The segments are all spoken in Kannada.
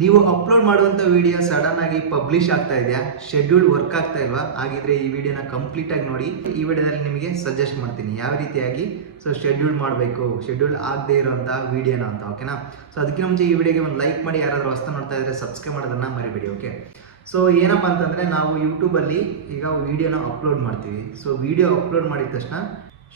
ನೀವು ಅಪ್ಲೋಡ್ ಮಾಡುವಂಥ ವಿಡಿಯೋ ಸಡನ್ ಆಗಿ ಪಬ್ಲಿಷ್ ಆಗ್ತಾ ಇದೆಯಾ, ಶೆಡ್ಯೂಲ್ ವರ್ಕ್ ಆಗ್ತಾ ಇಲ್ವಾ? ಹಾಗಿದ್ರೆ ಈ ವಿಡಿಯೋನ ಕಂಪ್ಲೀಟ್ ಆಗಿ ನೋಡಿ. ಈ ವಿಡಿಯೋದಲ್ಲಿ ನಿಮಗೆ ಸಜೆಸ್ಟ್ ಮಾಡ್ತೀನಿ ಯಾವ ರೀತಿಯಾಗಿ ಶೆಡ್ಯೂಲ್ ಮಾಡಬೇಕು, ಶೆಡ್ಯೂಲ್ ಆಗದೆ ಇರೋಂಥ ವಿಡಿಯೋನ ಅಂತ. ಓಕೆನಾ? ಸೊ ಅದಕ್ಕಿಂತ ಮುಂಚೆ ಈ ವಿಡಿಯೋಗೆ ಒಂದು ಲೈಕ್ ಮಾಡಿ, ಯಾರಾದರೂ ಹೊಸ ನೋಡ್ತಾ ಇದ್ರೆ ಸಬ್ಸ್ಕ್ರೈಬ್ ಮಾಡೋದನ್ನ ಮರಿಬೇಡಿ. ಓಕೆ, ಸೊ ಏನಪ್ಪ ಅಂತಂದರೆ, ನಾವು ಯೂಟ್ಯೂಬಲ್ಲಿ ಈಗ ವಿಡಿಯೋನ ಅಪ್ಲೋಡ್ ಮಾಡ್ತೀವಿ. ಸೊ ವಿಡಿಯೋ ಅಪ್ಲೋಡ್ ಮಾಡಿದ ತಕ್ಷಣ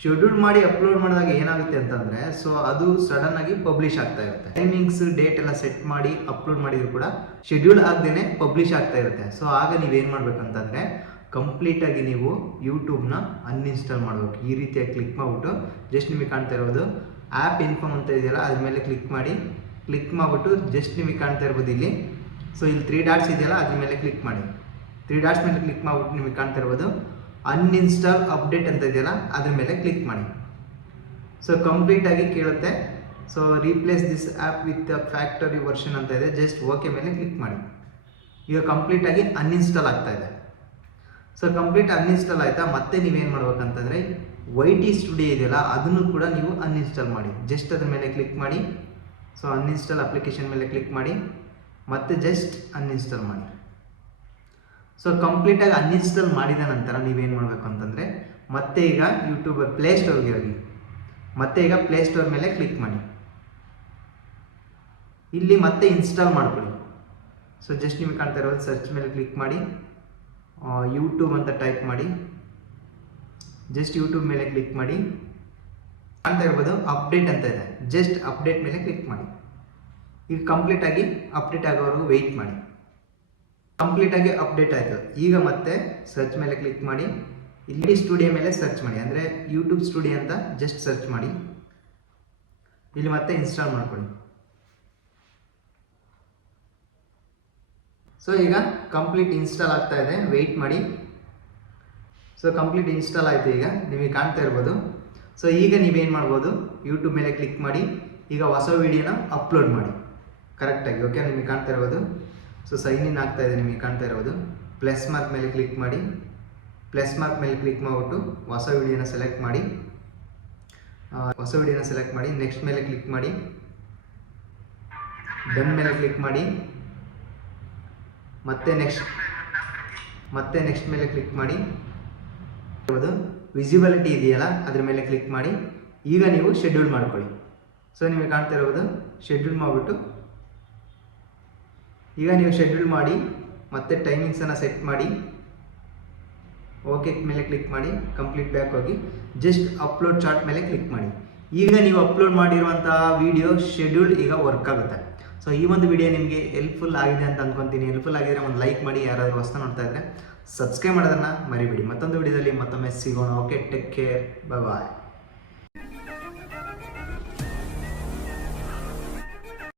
ಶೆಡ್ಯೂಲ್ ಮಾಡಿ ಅಪ್ಲೋಡ್ ಮಾಡಿದಾಗ ಏನಾಗುತ್ತೆ ಅಂತಂದರೆ, ಸೊ ಅದು ಸಡನ್ ಆಗಿ ಪಬ್ಲಿಷ್ ಆಗ್ತಾ ಇರುತ್ತೆ. ಟೈಮಿಂಗ್ಸ್ ಡೇಟ್ ಎಲ್ಲ ಸೆಟ್ ಮಾಡಿ ಅಪ್ಲೋಡ್ ಮಾಡಿದ್ರು ಕೂಡ ಶೆಡ್ಯೂಲ್ ಆಗದೇನೆ ಪಬ್ಲಿಷ್ ಆಗ್ತಾ ಇರುತ್ತೆ. ಸೊ ಆಗ ನೀವೇನು ಮಾಡ್ಬೇಕಂತಂದರೆ, ಕಂಪ್ಲೀಟಾಗಿ ನೀವು ಯೂಟ್ಯೂಬ್ನ ಅನ್ಇನ್ಸ್ಟಾಲ್ ಮಾಡಬೇಕು. ಈ ರೀತಿಯಾಗಿ ಕ್ಲಿಕ್ ಮಾಡಿಬಿಟ್ಟು ಜಸ್ಟ್ ನಿಮಗೆ ಕಾಣ್ತಾ ಇರೋದು ಆ್ಯಪ್ ಇನ್ಫಾರ್ಮ್ ಅಂತ ಇದೆಯಲ್ಲ, ಅದ್ರ ಮೇಲೆ ಕ್ಲಿಕ್ ಮಾಡಿಬಿಟ್ಟು ಜಸ್ಟ್ ನಿಮಗೆ ಕಾಣ್ತಾ ಇರ್ಬೋದು ಇಲ್ಲಿ. ಸೊ ಇಲ್ಲಿ 3 ಡಾಟ್ಸ್ ಇದೆಯಲ್ಲ, ಅದ್ರ ಮೇಲೆ ಕ್ಲಿಕ್ ಮಾಡಿ. 3 ಡಾಟ್ಸ್ ಮೇಲೆ ಕ್ಲಿಕ್ ಮಾಡಿಬಿಟ್ಟು ನಿಮಗೆ ಕಾಣ್ತಾ ಇರ್ಬೋದು ಅನ್ಇನ್ಸ್ಟಾಲ್ ಅಪ್ಡೇಟ್ ಅಂತ ಇದೆಯಲ್ಲ, ಅದ್ರ ಮೇಲೆ ಕ್ಲಿಕ್ ಮಾಡಿ. ಸೊ ಕಂಪ್ಲೀಟಾಗಿ ಕೇಳುತ್ತೆ. So replace this app with factory version ಅಂತ ಇದೆ. ಜಸ್ಟ್ ಓಕೆ ಮೇಲೆ ಕ್ಲಿಕ್ ಮಾಡಿ. ಈಗ ಕಂಪ್ಲೀಟಾಗಿ ಅನ್ಇನ್ಸ್ಟಾಲ್ ಆಗ್ತಾ ಇದೆ. ಸೊ ಕಂಪ್ಲೀಟ್ ಅನ್ಇನ್ಸ್ಟಾಲ್ ಆಯಿತಾ? ಮತ್ತೆ ನೀವೇನು ಮಾಡ್ಬೇಕಂತಂದರೆ, YT ಸ್ಟುಡಿಯೋ ಇದೆಯಲ್ಲ, ಅದನ್ನು ಕೂಡ ನೀವು ಅನ್ಇನ್ಸ್ಟಾಲ್ ಮಾಡಿ. ಜಸ್ಟ್ ಅದ್ರ ಮೇಲೆ ಕ್ಲಿಕ್ ಮಾಡಿ. ಸೊ ಅನ್ಇನ್ಸ್ಟಾಲ್ ಅಪ್ಲಿಕೇಶನ್ ಮೇಲೆ ಕ್ಲಿಕ್ ಮಾಡಿ, ಮತ್ತೆ ಜಸ್ಟ್ ಅನ್ಇನ್ಸ್ಟಾಲ್ ಮಾಡಿ. ಸೊ ಕಂಪ್ಲೀಟಾಗಿ ಅನ್ಇನ್ಸ್ಟಾಲ್ ಮಾಡಿದ ನಂತರ ನೀವೇನು ಮಾಡಬೇಕು ಅಂತಂದರೆ, ಮತ್ತೆ ಈಗ ಯೂಟ್ಯೂಬ್ ಪ್ಲೇಸ್ಟೋರ್ಗೆ ಹೋಗಿ, ಮತ್ತೆ ಈಗ ಪ್ಲೇಸ್ಟೋರ್ ಮೇಲೆ ಕ್ಲಿಕ್ ಮಾಡಿ. ಇಲ್ಲಿ ಮತ್ತೆ ಇನ್ಸ್ಟಾಲ್ ಮಾಡ್ಕೊಳ್ಳಿ. ಸೊ ಜಸ್ಟ್ ನಿಮಗೆ ಕಾಣ್ತಾ ಇರೋದು ಸರ್ಚ್ ಮೇಲೆ ಕ್ಲಿಕ್ ಮಾಡಿ, ಯೂಟ್ಯೂಬ್ ಅಂತ ಟೈಪ್ ಮಾಡಿ. ಜಸ್ಟ್ ಯೂಟ್ಯೂಬ್ ಮೇಲೆ ಕ್ಲಿಕ್ ಮಾಡಿ. ಕಾಣ್ತಾ ಇರ್ಬೋದು ಅಪ್ಡೇಟ್ ಅಂತ ಇದೆ. ಜಸ್ಟ್ ಅಪ್ಡೇಟ್ ಮೇಲೆ ಕ್ಲಿಕ್ ಮಾಡಿ. ಈಗ ಕಂಪ್ಲೀಟಾಗಿ ಅಪ್ಡೇಟ್ ಆಗೋವರೆಗೂ ವೆಯ್ಟ್ ಮಾಡಿ. ಕಂಪ್ಲೀಟಾಗಿ ಅಪ್ಡೇಟ್ ಆಯಿತು. ಈಗ ಮತ್ತೆ ಸರ್ಚ್ ಮೇಲೆ ಕ್ಲಿಕ್ ಮಾಡಿ. ಇಲ್ಲಿ ಸ್ಟುಡಿಯೋ ಮೇಲೆ ಸರ್ಚ್ ಮಾಡಿ, ಅಂದರೆ ಯೂಟ್ಯೂಬ್ ಸ್ಟುಡಿಯೋ ಅಂತ ಜಸ್ಟ್ ಸರ್ಚ್ ಮಾಡಿ. ಇಲ್ಲಿ ಮತ್ತೆ ಇನ್ಸ್ಟಾಲ್ ಮಾಡ್ಕೊಳ್ಳಿ. ಸೊ ಈಗ ಕಂಪ್ಲೀಟ್ ಇನ್ಸ್ಟಾಲ್ ಆಗ್ತಾ ಇದೆ, ವೆಯ್ಟ್ ಮಾಡಿ. ಸೊ ಕಂಪ್ಲೀಟ್ ಇನ್ಸ್ಟಾಲ್ ಆಯಿತು. ಈಗ ನಿಮಗೆ ಕಾಣ್ತಾ ಇರ್ಬೋದು. ಸೊ ಈಗ ನೀವೇನು ಮಾಡ್ಬೋದು, ಯೂಟ್ಯೂಬ್ ಮೇಲೆ ಕ್ಲಿಕ್ ಮಾಡಿ. ಈಗ ಹೊಸ ವಿಡಿಯೋನ ಅಪ್ಲೋಡ್ ಮಾಡಿ ಕರೆಕ್ಟಾಗಿ. ಓಕೆ, ನಿಮಗೆ ಕಾಣ್ತಾ ಇರ್ಬೋದು. ಸೊ ಸೈನ್ ಇನ್ ಆಗ್ತಾ ಇದೆ, ನಿಮಗೆ ಕಾಣ್ತಾ ಇರೋದು. ಪ್ಲಸ್ ಮಾರ್ಕ್ ಮೇಲೆ ಕ್ಲಿಕ್ ಮಾಡಿ. ಪ್ಲಸ್ ಮಾರ್ಕ್ ಮೇಲೆ ಕ್ಲಿಕ್ ಮಾಡಿಬಿಟ್ಟು ಹೊಸ ವಿಡಿಯೋನ ಸೆಲೆಕ್ಟ್ ಮಾಡಿ. ನೆಕ್ಸ್ಟ್ ಮೇಲೆ ಕ್ಲಿಕ್ ಮಾಡಿ. ಡನ್ ಮೇಲೆ ಕ್ಲಿಕ್ ಮಾಡಿ. ಮತ್ತೆ ನೆಕ್ಸ್ಟ್ ಮೇಲೆ ಕ್ಲಿಕ್ ಮಾಡಿ. ವಿಸಿಬಿಲಿಟಿ ಇದೆಯಲ್ಲ, ಅದ್ರ ಮೇಲೆ ಕ್ಲಿಕ್ ಮಾಡಿ. ಈಗ ನೀವು ಶೆಡ್ಯೂಲ್ ಮಾಡ್ಕೊಳ್ಳಿ. ಸೊ ನಿಮಗೆ ಕಾಣ್ತಾ ಇರೋದು ಶೆಡ್ಯೂಲ್ ಮಾಡಿಬಿಟ್ಟು, ಈಗ ನೀವು ಶೆಡ್ಯೂಲ್ ಮಾಡಿ ಮತ್ತೆ ಟೈಮಿಂಗ್ಸನ್ನು ಸೆಟ್ ಮಾಡಿ. ಓಕೆ ಮೇಲೆ ಕ್ಲಿಕ್ ಮಾಡಿ. ಕಂಪ್ಲೀಟ್ ಬ್ಯಾಕ್ ಹೋಗಿ ಜಸ್ಟ್ ಅಪ್ಲೋಡ್ ಚಾರ್ಟ್ ಮೇಲೆ ಕ್ಲಿಕ್ ಮಾಡಿ. ಈಗ ನೀವು ಅಪ್ಲೋಡ್ ಮಾಡಿರುವಂಥ ವಿಡಿಯೋ ಶೆಡ್ಯೂಲ್ ಈಗ ವರ್ಕ್ ಆಗುತ್ತೆ. ಸೊ ಈ ಒಂದು ವಿಡಿಯೋ ನಿಮಗೆ ಹೆಲ್ಪ್ಫುಲ್ ಆಗಿದೆ ಅಂತ ಅಂದ್ಕೊತೀನಿ. ಹೆಲ್ಪ್ಫುಲ್ ಆಗಿದ್ರೆ ಒಂದು ಲೈಕ್ ಮಾಡಿ, ಯಾರಾದರೂ ಹೊಸ ನೋಡ್ತಾ ಇದ್ದರೆ ಸಬ್ಸ್ಕ್ರೈಬ್ ಮಾಡೋದನ್ನು ಮರಿಬೇಡಿ. ಮತ್ತೊಂದು ವಿಡಿಯೋದಲ್ಲಿ ಮತ್ತೊಮ್ಮೆ ಸಿಗೋಣ. ಓಕೆ, ಟೇಕ್ ಕೇರ್, ಬಾಯ್.